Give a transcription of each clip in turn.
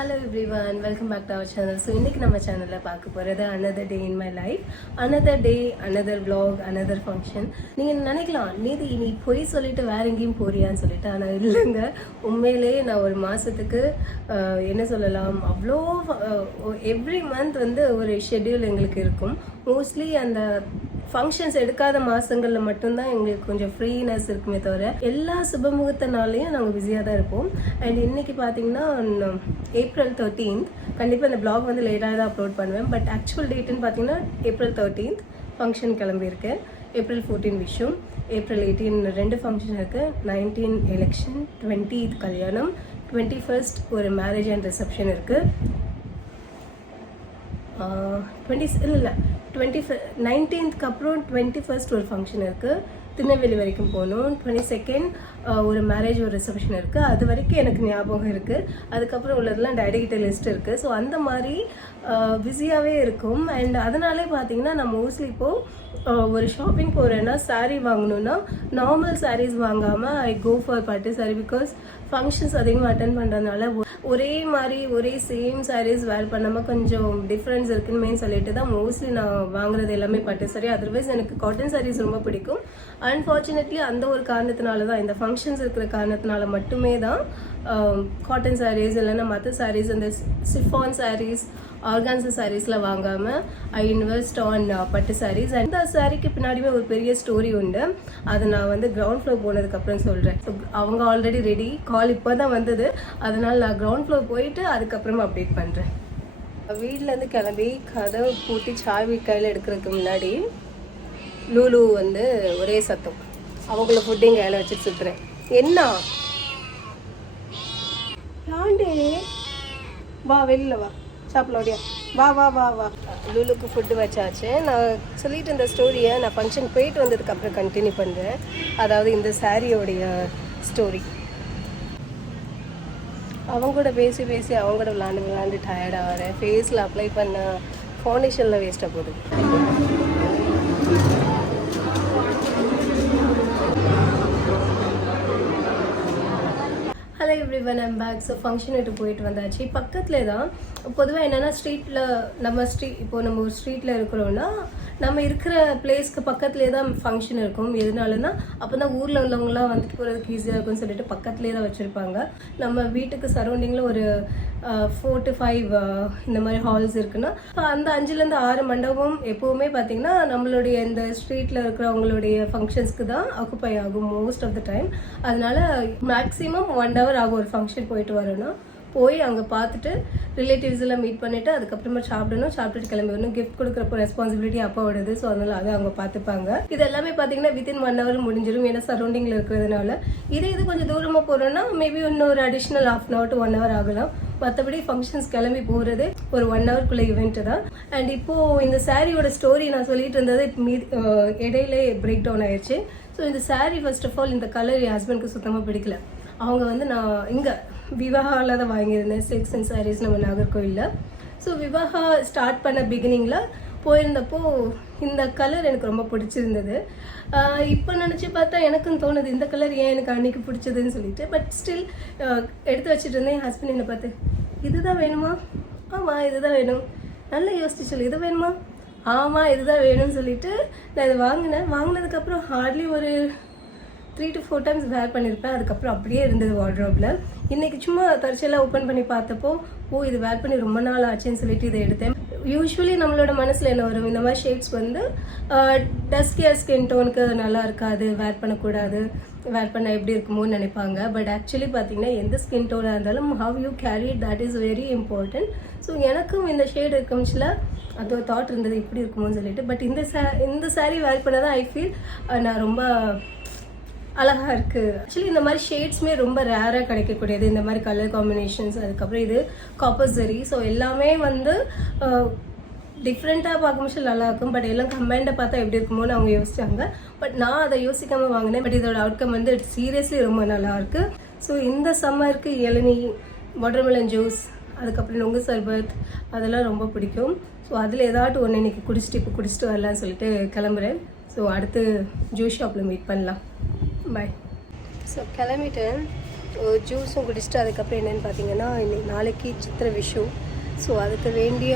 Hello everyone welcome back to our channel so இன்றைக்கி நம்ம சேனலில் பார்க்க போகிறது another day in my life another day another vlog another function நீங்கள் நினைக்கலாம் நீதி நீ போய் சொல்லிட்டு வேற எங்கேயும் போறியான்னு சொல்லிட்டு ஆனால் இல்லைங்க. உண்மையிலேயே நான் ஒரு மாதத்துக்கு என்ன சொல்லலாம் அவ்வளோ எவ்ரி மந்த் வந்து ஒரு ஷெட்யூல் எங்களுக்கு இருக்கும். மோஸ்ட்லி அந்த ஃபங்க்ஷன்ஸ் எடுக்காத மாதங்களில் மட்டும்தான் எங்களுக்கு கொஞ்சம் ஃப்ரீனஸ் இருக்குமே தவிர எல்லா சுபமுகூர்த்த நாங்கள் பிஸியாக தான் இருப்போம். அண்ட் இன்னைக்கு பார்த்தீங்கன்னா ஏப்ரல் தேர்ட்டீன்த் கண்டிப்பாக இந்த பிளாக் வந்து லேட்டாக தான் அப்லோட் பண்ணுவேன். பட் ஆக்சுவல் டேட்டுன்னு பார்த்தீங்கன்னா ஏப்ரல் தேர்ட்டீன்த் ஃபங்க்ஷன் கிளம்பியிருக்கேன் ஏப்ரல் ஃபோர்டீன் விஷயம் ஏப்ரல் எயிட்டீன் ரெண்டு ஃபங்க்ஷன் இருக்குது நைன்டீன் எலெக்ஷன் டுவெண்ட்டி கல்யாணம் டுவெண்ட்டி ஃபர்ஸ்ட் ஒரு மேரேஜ் அண்ட் ரிசப்ஷன் இருக்குது டுவெண்ட்டி இல்லை இல்லை டுவெண்ட்டி நைன்டீன்த்க்கு அப்புறம் டுவெண்ட்டி ஃபர்ஸ்ட் ஒரு ஃபங்க்ஷன் இருக்குது திருநெல்வேலி வரைக்கும் போகணும். டுவெண்ட்டி செகண்ட் ஒரு மேரேஜ் ஒரு ரிசப்ஷன் இருக்குது அது வரைக்கும் எனக்கு ஞாபகம் இருக்குது அதுக்கப்புறம் உள்ளதெல்லாம் டேடிகிட்ட லிஸ்ட் இருக்குது ஸோ அந்த மாதிரி பிஸியாகவே இருக்கும். அண்ட் அதனாலே பார்த்தீங்கன்னா நான் மோஸ்ட்லி இப்போது ஒரு ஷாப்பிங் போகிறேன்னா சாரீ வாங்கணுன்னா நார்மல் சாரீஸ் வாங்காமல் ஐ கோ ஃபார் பட்டு saree பிகாஸ் ஃபங்க்ஷன்ஸ் அதிகமாக அட்டன் பண்ணுறதுனால ஒரே மாதிரி ஒரே சேம் சாரீஸ் வேர் பண்ணாமல் கொஞ்சம் டிஃப்ரென்ஸ் இருக்குன்னு சொல்லிட்டு தான் மோஸ்ட்லி நான் வாங்குறது எல்லாமே பட்டு saree. அதர்வைஸ் எனக்கு காட்டன் சாரீஸ் ரொம்ப பிடிக்கும். அன்ஃபார்ச்சுனேட்லி அந்த ஒரு காரணத்தினால தான் இந்த ஃபங்க்ஷன்ஸ் இருக்கிற காரணத்தினால மட்டுமே தான் காட்டன் சாரீஸ் இல்லைன்னா மற்ற சாரீஸ் அந்த சிஃபான் சாரீஸ் ஆர்கான்சா சாரீஸில் வாங்காமல் ஐ இன்வெஸ்ட் ஆன் பட்டு சாரீஸ் அந்த சாரீக்கு பின்னாடியுமே ஒரு பெரிய ஸ்டோரி உண்டு. அதை நான் வந்து கிரவுண்ட் ஃப்ளோர் போனதுக்கப்புறம் சொல்கிறேன் ஸோ அவங்க ஆல்ரெடி ரெடி கால் இப்போ தான் வந்தது. அதனால் நான் கிரவுண்ட் ஃப்ளோர் போயிட்டு அதுக்கப்புறமா அப்டேட் பண்ணுறேன் வீட்டிலேருந்து கிளம்பி கதவை பூட்டி சாவி கையில் எடுக்கிறதுக்கு முன்னாடி லூலு வந்து ஒரே சத்தம். அவங்கள ஃபுட்டையும் கையில் வச்சுட்டு சுற்றுறேன் என்ன? யாண்டே? வா வெளில வா. சாப்பிடலோடியா வா வா வா வா. லூலுக்கு ஃபுட்டு வச்சாச்சு. நான் சொல்லிட்டு இந்த ஸ்டோரியை நான் ஃபங்க்ஷன் போயிட்டு வந்ததுக்கு அப்புறம் கண்டினியூ பண்ணுறேன் அதாவது இந்த சாரியோடைய ஸ்டோரி அவங்க கூட பேசி பேசி அவங்க கூட விளாண்டு விளாண்டு டயர்ட் ஆகிறேன். ஃபேஸில் அப்ளை பண்ண ஃபவுண்டேஷனில் வேஸ்ட்டாக போகுது. Hello everyone I'm back so function விட்டு போயிட்டு வந்தாச்சு. பக்கத்தில் தான் பொதுவாக என்னென்னா ஸ்ட்ரீட்டில் நம்ம ஸ்ட்ரீட் இப்போ நம்ம ஒரு ஸ்ட்ரீட்டில் இருக்கிறோன்னா நம்ம இருக்கிற பிளேஸ்க்கு பக்கத்துலேயே தான் ஃபங்க்ஷன் இருக்கும். எதனாலனா அப்போ தான் ஊரில் உள்ளவங்களாம் வந்துட்டு போகிறதுக்கு ஈஸியாக இருக்கும்னு சொல்லிட்டு பக்கத்துலேயே தான் வச்சுருப்பாங்க. நம்ம வீட்டுக்கு சரௌண்டிங்கில் ஒரு ஃபோர் டு ஃபைவ் இந்த மாதிரி ஹால்ஸ் இருக்குன்னா அந்த அஞ்சுலேருந்து ஆறு மண்டபம் எப்போவுமே பார்த்தீங்கன்னா நம்மளுடைய இந்த ஸ்ட்ரீட்டில் இருக்கிறவங்களுடைய ஃபங்க்ஷன்ஸ்க்கு தான் ஆக்குப்பை ஆகும் மோஸ்ட் ஆஃப் த டைம் அதனால மேக்ஸிமம் ஒன் ஹவர் ஆகும் ஒரு ஃபங்க்ஷன் போயிட்டு வரோன்னா போய் அங்கே பார்த்துட்டு ரிலேட்டிவ்ஸ் எல்லாம் மீட் பண்ணிவிட்டு அதுக்கப்புறமா சாப்பிடணும். சாப்பிட்டுட்டு கிளம்பி வரணும். கிஃப்ட் கொடுக்குறப்போ ரெஸ்பான்சிபிலிட்டி அப்போ விடுது. ஸோ அதனால அதை அவங்க பார்த்துப்பாங்க. இது எல்லாமே பார்த்தீங்கன்னா வித்தின் ஒன் ஹவர் முடிஞ்சிடும். ஏன்னா சரௌண்டிங்கில் இருக்கிறதுனால. இதே இது கொஞ்சம் தூரமாக போகிறோன்னா மேபி இன்னொரு additional half an hour to one hour ஆகலாம். மற்றபடி ஃபங்க்ஷன்ஸ் கிளம்பி போகிறது ஒரு ஒன் ஹவர்க்குள்ள இவெண்ட்டு தான். அண்ட் இப்போது இந்த சாரியோட ஸ்டோரி நான் சொல்லிட்டு இருந்தது மீதி இடையிலே பிரேக் டவுன் ஆயிடுச்சு ஸோ இந்த saree ஃபர்ஸ்ட் ஆஃப் ஆல் இந்த கலர் என் ஹஸ்பண்ட்க்கு சுத்தமாக பிடிக்கல. அவங்க வந்து நான் இங்கே விவாகாவில் தான் வாங்கியிருந்தேன். சில்க்ஸ் அண்ட் சாரீஸ் நம்ம நாகர்கோவிலில். ஸோ விவாகா ஸ்டார்ட் பண்ண பிகினிங்கில் போயிருந்தப்போ இந்த கலர் எனக்கு ரொம்ப பிடிச்சிருந்தது. இப்போ நினச்சி பார்த்தா எனக்கும் தோணுது இந்த கலர் ஏன் எனக்கு அன்னைக்கு பிடிச்சதுன்னு சொல்லிட்டு. பட் ஸ்டில் எடுத்து வச்சுட்டு இருந்தேன். என் ஹஸ்பண்ட் என்னை பார்த்து இதுதான் வேணுமா? ஆமாம் இதுதான் வேணும். நல்லா யோசிச்சு சொல்லு இது வேணுமா? ஆமாம் இதுதான் வேணும்னு சொல்லிட்டு நான் இதை வாங்கினேன். வாங்கினதுக்கப்புறம் ஹார்ட்லி ஒரு three to four times wear பண்ணியிருப்பேன் அதுக்கப்புறம் அப்படியே இருந்தது வார்ட்ரோப்பில் இன்றைக்கி சும்மா தரிசெல்லாம் ஓப்பன் பண்ணி பார்த்தப்போ ஓ இது வேர் பண்ணி ரொம்ப நாள் ஆச்சுன்னு சொல்லிட்டு இதை எடுத்தேன். யூஸ்வலி நம்மளோட மனசில் என்ன வரும்? இந்த மாதிரி ஷேட்ஸ் வந்து டஸ்கியர் ஸ்கின் டோனுக்கு நல்லா இருக்காது வேர் பண்ணக்கூடாது. வேர் பண்ணால் எப்படி இருக்குமோன்னு நினைப்பாங்க. பட் ஆக்சுவலி பார்த்தீங்கன்னா எந்த ஸ்கின் டோனாக இருந்தாலும் how you carry that is very important so எனக்கும் இந்த ஷேட் இருக்கமிச்சில் அது தாட் இருந்தது இப்படி இருக்குமோன்னு சொல்லிட்டு. பட் இந்த சா இந்த சாரீ வேர் பண்ணால் தான் ஐ ஃபீல் நான் ரொம்ப அழகா இருக்கு. ஆக்சுவலி இந்த மாதிரி ஷேட்ஸ்மே ரொம்ப ரேராக கிடைக்கக்கூடியது. இந்த மாதிரி கலர் காம்பினேஷன்ஸ் அதுக்கப்புறம் இது காப்பர் சரி ஸோ எல்லாமே வந்து டிஃப்ரெண்ட்டாக பார்க்கும்போது நல்லா இருக்கும். பட் எல்லாம் கம்பைண்டை பார்த்தா எப்படி இருக்குமோன்னு அவங்க யோசிச்சாங்க. பட் நான் அதை யோசிக்காமல் வாங்கினேன். பட் இதோட அவுட்கம் வந்து சீரியஸ்லி ரொம்ப நல்லாயிருக்கு ஸோ இந்த சம்மருக்கு இளநீ வாட்டர்மெலன் ஜூஸ் அதுக்கப்புறம் நுங்கு சர்பத் அதெல்லாம் ரொம்ப பிடிக்கும். ஸோ அதில் ஏதாட்டும் ஒன்று இன்னைக்கு குடிச்சிட்டு இப்போ குடிச்சிட்டு வரலான்னு சொல்லிட்டு கிளம்புறேன். ஸோ அடுத்து ஜூஸ் ஷாப்பில் மீட் பண்ணலாம். பாய் ஸோ கிளம்பிட்டேன். ஜூஸும் குடிச்சிட்டு அதுக்கப்புறம் என்னென்னு பார்த்தீங்கன்னா இன்னைக்கு நாளைக்கு சித்திர விஷு. ஸோ அதுக்கு வேண்டிய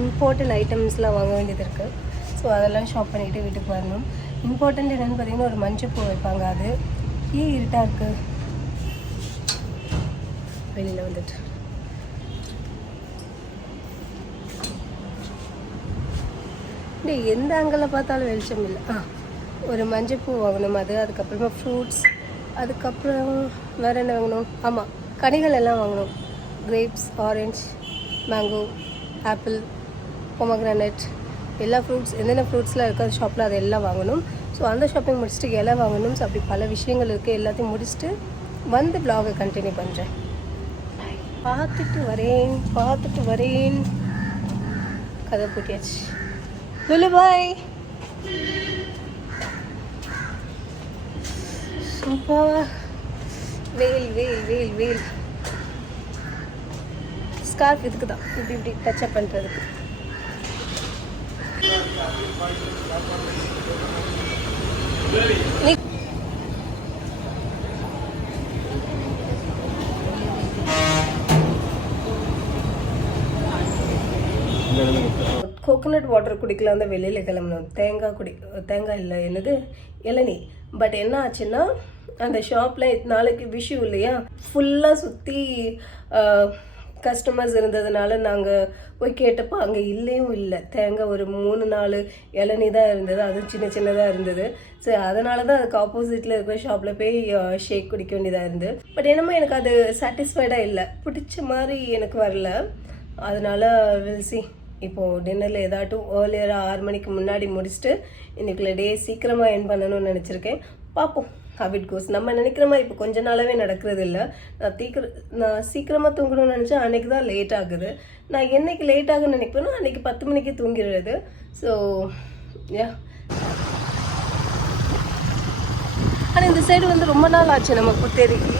இம்பார்ட்டன்ட் ஐட்டம்ஸ்லாம் வாங்க வேண்டியது இருக்குது ஸோ அதெல்லாம் ஷாப் பண்ணிவிட்டு வீட்டுக்கு வரணும். இம்பார்ட்டண்ட் என்னென்னு பார்த்தீங்கன்னா ஒரு மஞ்சள் பூ வைப்பாங்க அது. ஏன் இருட்டாக இருக்குது வெளியில் வந்துட்டு. டேய் எந்த ஆங்கிளில் பார்த்தாலும் வெளிச்சம் இல்லை. ஆ. ஒரு மஞ்சள் பூ வாங்கணும் அது அதுக்கப்புறமா ஃப்ரூட்ஸ் அதுக்கப்புறம் வேறு என்ன வாங்கணும்? ஆமாம் கனிகள் எல்லாம் வாங்கணும். Grapes orange mango apple pomegranate எல்லா ஃப்ரூட்ஸ் என்னென்ன ஃப்ரூட்ஸ்லாம் இருக்கோ அந்த ஷாப்பில் அதை எல்லாம் வாங்கணும். ஸோ அந்த ஷாப்பிங் முடிச்சுட்டு இலை வாங்கணும். ஸோ அப்படி பல விஷயங்கள் இருக்குது எல்லாத்தையும் முடிச்சுட்டு வந்து ப்ளாகை கண்டினியூ பண்ணுறேன் பார்த்துட்டு வரேன் பார்த்துட்டு வரேன். கதை பூட்டியாச்சு. லுலு பாய் அப்பா. வெயில் வெயில் வெயில் வெயில். ஸ்கார்ஃப் இதுக்கு தான் இப்படி இப்படி டச்சப் பண்ணுறதுக்கு நீ கோகோனட் வாட்டர் குடிக்கலாம் தான் வெளியில் கிளம்பணும். தேங்காய் குடி தேங்காய் இல்லை என்னது? இளநீ பட் என்ன ஆச்சுன்னா அந்த ஷாப்பில் நாளைக்கு விஷு இல்லையா? ஃபுல்லாக சுற்றி கஸ்டமர்ஸ் இருந்ததுனால நாங்கள் போய் கேட்டப்போ அங்கே இல்லையும் இல்லை. தேங்காய் ஒரு மூணு நாலு இளநீ தான் இருந்தது. அதுவும் சின்ன சின்னதாக இருந்தது. ஸோ அதனால தான் அதுக்கு ஆப்போசிட்டில் இருக்கிற ஷாப்பில் போய் ஷேக் குடிக்க வேண்டியதாக இருந்து பட் என்னமோ எனக்கு அது சாட்டிஸ்ஃபைடாக இல்லை. பிடிச்ச மாதிரி எனக்கு வரல. அதனால் வில்சி இப்போது டின்னரில் ஏதாட்டும் ஏர்லியராக ஆறு மணிக்கு முன்னாடி முடிச்சுட்டு இன்னைக்குள்ள டே சீக்கிரமாக என் பண்ணணும்னு நினச்சிருக்கேன். பார்ப்போம் ஹாபிட் கோஸ் நம்ம நினைக்கிற மாதிரி இப்போ கொஞ்ச நாளாவே நடக்கிறது இல்லை. நான் தீக்கிர நான் சீக்கிரமாக தூங்கணும்னு நினச்சா அன்னைக்கு தான் லேட் ஆகுது. நான் என்னைக்கு லேட் ஆகுன்னு நினைப்பேனோ அன்னைக்கு பத்து மணிக்கு தூங்கிடுறது. ஸோ யா ஆனால் இந்த சைடு வந்து ரொம்ப நாள் ஆச்சு நம்ம புத்தேரிக்கு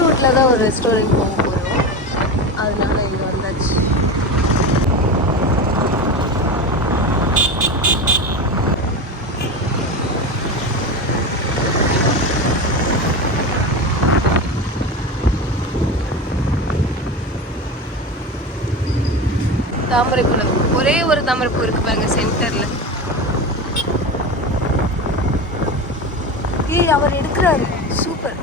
ரூட்டில் தான் ஒரு ரெஸ்டாரண்ட் போக போகிறோம் அதனால இங்கே வந்தாச்சு. தாமரைப்பூ. ஒரே ஒரு தாமரைப்பூ இருக்கு பாருங்க சென்டர்ல ஏய் அவர் எடுக்கிறாரு. சூப்பர்.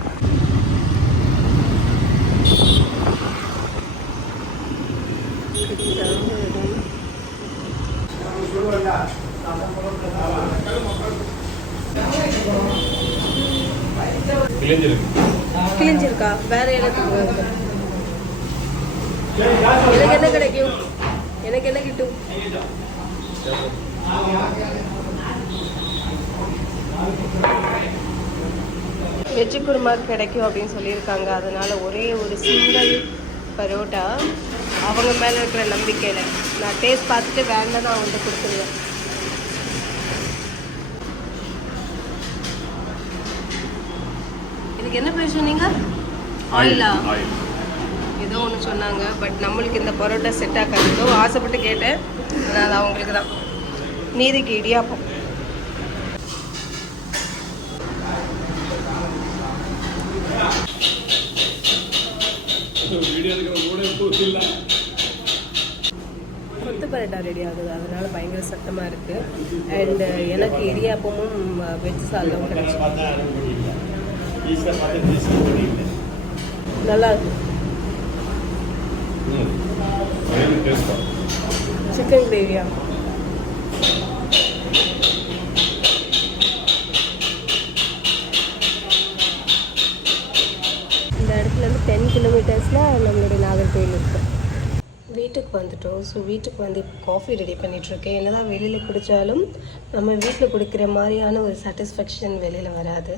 கிழிஞ்சிருக்கா. வேற இடத்துக்கு எனக்கு என்ன கிடைக்கும்? எனக்கு என்ன கிட்டும்? வெஜ்ஜு குருமா கிடைக்கும் அப்படின்னு சொல்லியிருக்காங்க. அதனால ஒரே ஒரு சிங்கிள் பரோட்டா. அவங்க மேலே இருக்கிற நம்பிக்கையில். நான் டேஸ்ட் பார்த்துட்டு வேண்டாம் நான் அவங்கள்ட்ட கொடுத்துருவேன். என்ன பேர் சொன்னீங்க? ஆயிலா ஏதோ ஒன்று சொன்னாங்க பட் நம்மளுக்கு இந்த பரோட்டா செட் ஆகாது. ஏதோ ஆசைப்பட்டு கேட்டேன் ஆனால் அது அவங்களுக்கு தான். நீதிக்கு இடியாப்பம். கொத்து பரோட்டா ரெடி ஆகுது. அதனால பயங்கர சத்தமாக இருக்குது அண்ட் எனக்கு இடியாப்பமும் வெஜ் சால்வும் கிடைச்சி நல்லா இருக்கு சிக்கன் கிரேவியா இந்த இடத்துல இருந்து டென் கிலோமீட்டர்ஸில் நம்மளுடைய நாகர்கோவில் இருக்கு. வீட்டுக்கு வந்துட்டோம். ஸோ வீட்டுக்கு வந்து இப்போ காஃபி ரெடி பண்ணிகிட்ருக்கேன் என்னதான் வெளியில் குடித்தாலும் நம்ம வீட்டில் குடிக்கிற மாதிரியான ஒரு சாட்டிஸ்ஃபேக்ஷன் வெளியில் வராது.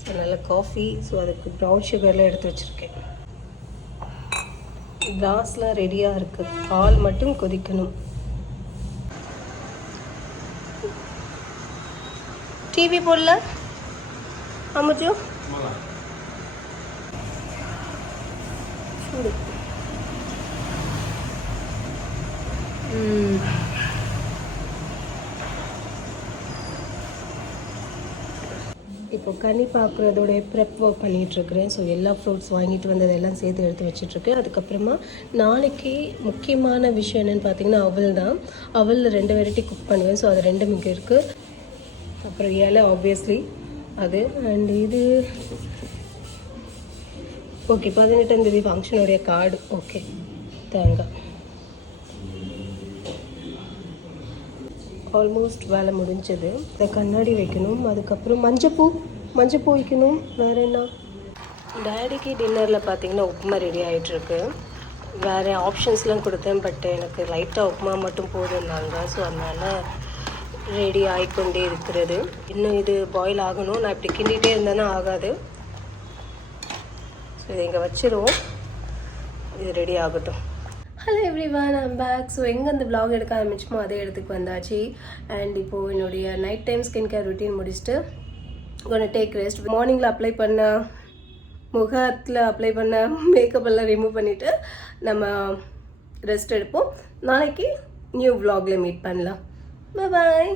ஸோ நல்ல காஃபி ஸோ அதுக்கு ப்ரௌன் சுகர்லாம் எடுத்து வச்சுருக்கேன். கிளாஸ்லாம் ரெடியாக இருக்குது பால் மட்டும் கொதிக்கணும். டிவி போடல? அமுஜோ சூடு. ம். இப்போ கனி பார்க்குறதோட ப்ரெப் ஒர்க் பண்ணிகிட்ருக்கிறேன் ஸோ எல்லா ஃப்ரூட்ஸ் வாங்கிட்டு வந்ததெல்லாம் சேர்த்து எடுத்து வச்சிட்ருக்கேன் அதுக்கப்புறமா நாளைக்கு முக்கியமான விஷயம் என்னென்னு பார்த்தீங்கன்னா அவள் தான். அவள் ரெண்டு வெரைட்டி குக் பண்ணுவேன். ஸோ அது ரெண்டும் இங்கே இருக்குது அப்புறம் ஏழை ஆப்வியஸ்லி அது அண்ட் இது ஓகே பதினெட்டாம் தேதி ஃபங்க்ஷனுடைய கார்டு ஓகே தேங்காய். ஆல்மோஸ்ட் வேலை முடிஞ்சது. இந்த கண்ணாடி வைக்கணும். அதுக்கப்புறம் மஞ்சப்பூ மஞ்சப்பூ வைக்கணும். வேற என்ன? டேடிக்கு டின்னரில் பார்த்தீங்கன்னா உப்புமா ரெடி ஆகிட்டுருக்கு வேறு ஆப்ஷன்ஸ்லாம் கொடுத்தேன் பட் எனக்கு லைட்டாக உப்புமா மட்டும் போதும்னாங்க. ஸோ அதனால் ரெடி ஆகிக்கொண்டே இருக்கிறது. இன்னும் இது பாயில் ஆகணும். நான் இப்படி கிண்டிகிட்டே இருந்தேன்னா ஆகாது. ஸோ இதை இங்கே வச்சிருவோம். இது ரெடி ஆகட்டும். Hello everyone I'm back so எங்கே அந்த vlog எடுக்க ஆரம்பிச்சோமோ அதே இடத்துக்கு வந்தாச்சு. அண்ட் இப்போது என்னுடைய night time skin care routine முடிச்சுட்டு ஒன்று டேக் ரெஸ்ட் மார்னிங்கில் அப்ளை பண்ண முகத்தில் அப்ளை பண்ண மேக்கப் எல்லாம் ரிமூவ் பண்ணிவிட்டு நம்ம ரெஸ்ட் எடுப்போம். நாளைக்கு நியூ vlogல மீட் பண்ணலாம். பாய்